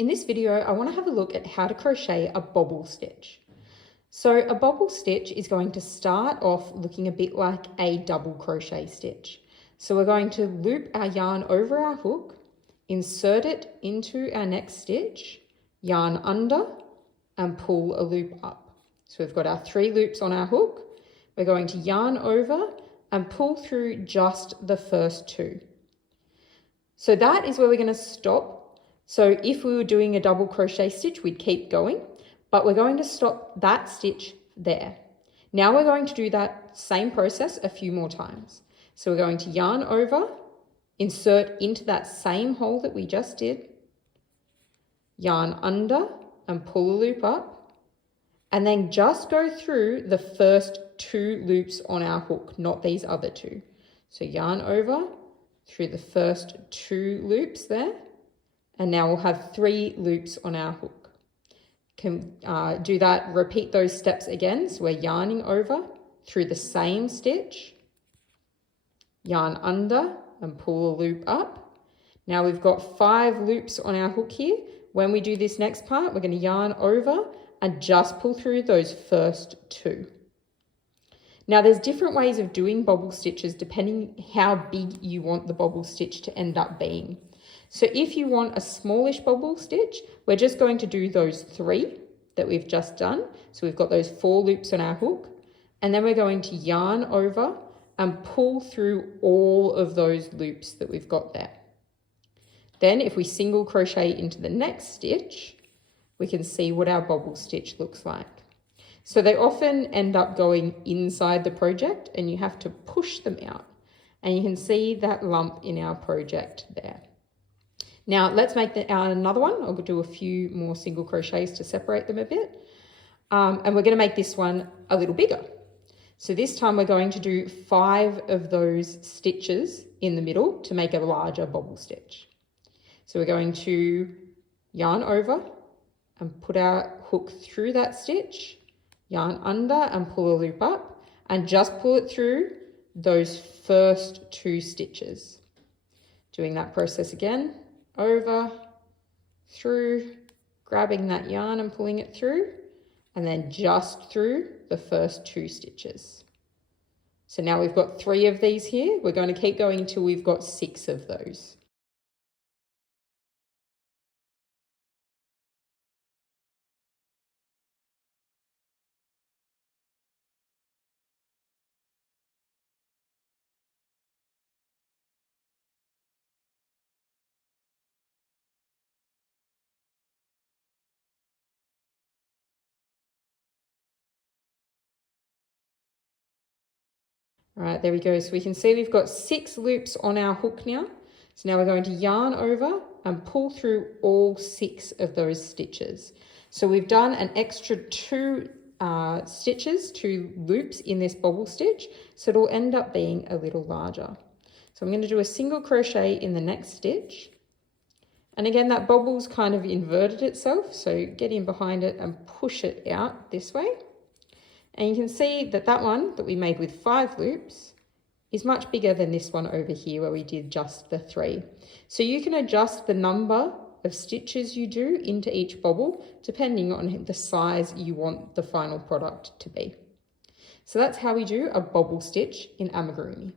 In this video, I want to have a look at how to crochet a bobble stitch. So a bobble stitch is going to start off looking a bit like a double crochet stitch. So we're going to loop our yarn over our hook, insert it into our next stitch, yarn under, and pull a loop up. So we've got our 3 loops on our hook. We're going to yarn over and pull through just the first 2. So that is where we're going to stop. So if we were doing a double crochet stitch, we'd keep going, but we're going to stop that stitch there. Now we're going to do that same process a few more times. So we're going to yarn over, insert into that same hole that we just did, yarn under and pull a loop up, and then just go through the first 2 loops on our hook, not these other 2. So yarn over through the first 2 loops there, and now we'll have 3 loops on our hook. Can do that, repeat those steps again. So we're yarning over through the same stitch, yarn under and pull a loop up. Now we've got 5 loops on our hook here. When we do this next part, we're going to yarn over and just pull through those first 2. Now there's different ways of doing bobble stitches depending how big you want the bobble stitch to end up being. So if you want a smallish bobble stitch, we're just going to do those 3 that we've just done. So we've got those 4 loops on our hook, and then we're going to yarn over and pull through all of those loops that we've got there. Then if we single crochet into the next stitch, we can see what our bobble stitch looks like. So they often end up going inside the project and you have to push them out. And you can see that lump in our project there. Now let's make another one. I'll do a few more single crochets to separate them a bit. And we're going to make this one a little bigger. So this time we're going to do 5 of those stitches in the middle to make a larger bobble stitch. So we're going to yarn over and put our hook through that stitch, yarn under and pull a loop up, and just pull it through those first 2 stitches. Doing that process again, over, through, grabbing that yarn and pulling it through, and then just through the first 2 stitches. So now we've got 3 of these here. We're going to keep going until we've got 6 of those. All right, there we go. So we can see we've got 6 loops on our hook now. So now we're going to yarn over and pull through all 6 of those stitches. So we've done an extra 2 stitches, 2 loops in this bobble stitch. So it'll end up being a little larger. So I'm going to do a single crochet in the next stitch. And again, that bobble's kind of inverted itself. So get in behind it and push it out this way. And you can see that that one that we made with 5 loops is much bigger than this one over here where we did just the 3. So you can adjust the number of stitches you do into each bobble depending on the size you want the final product to be. So that's how we do a bobble stitch in amigurumi.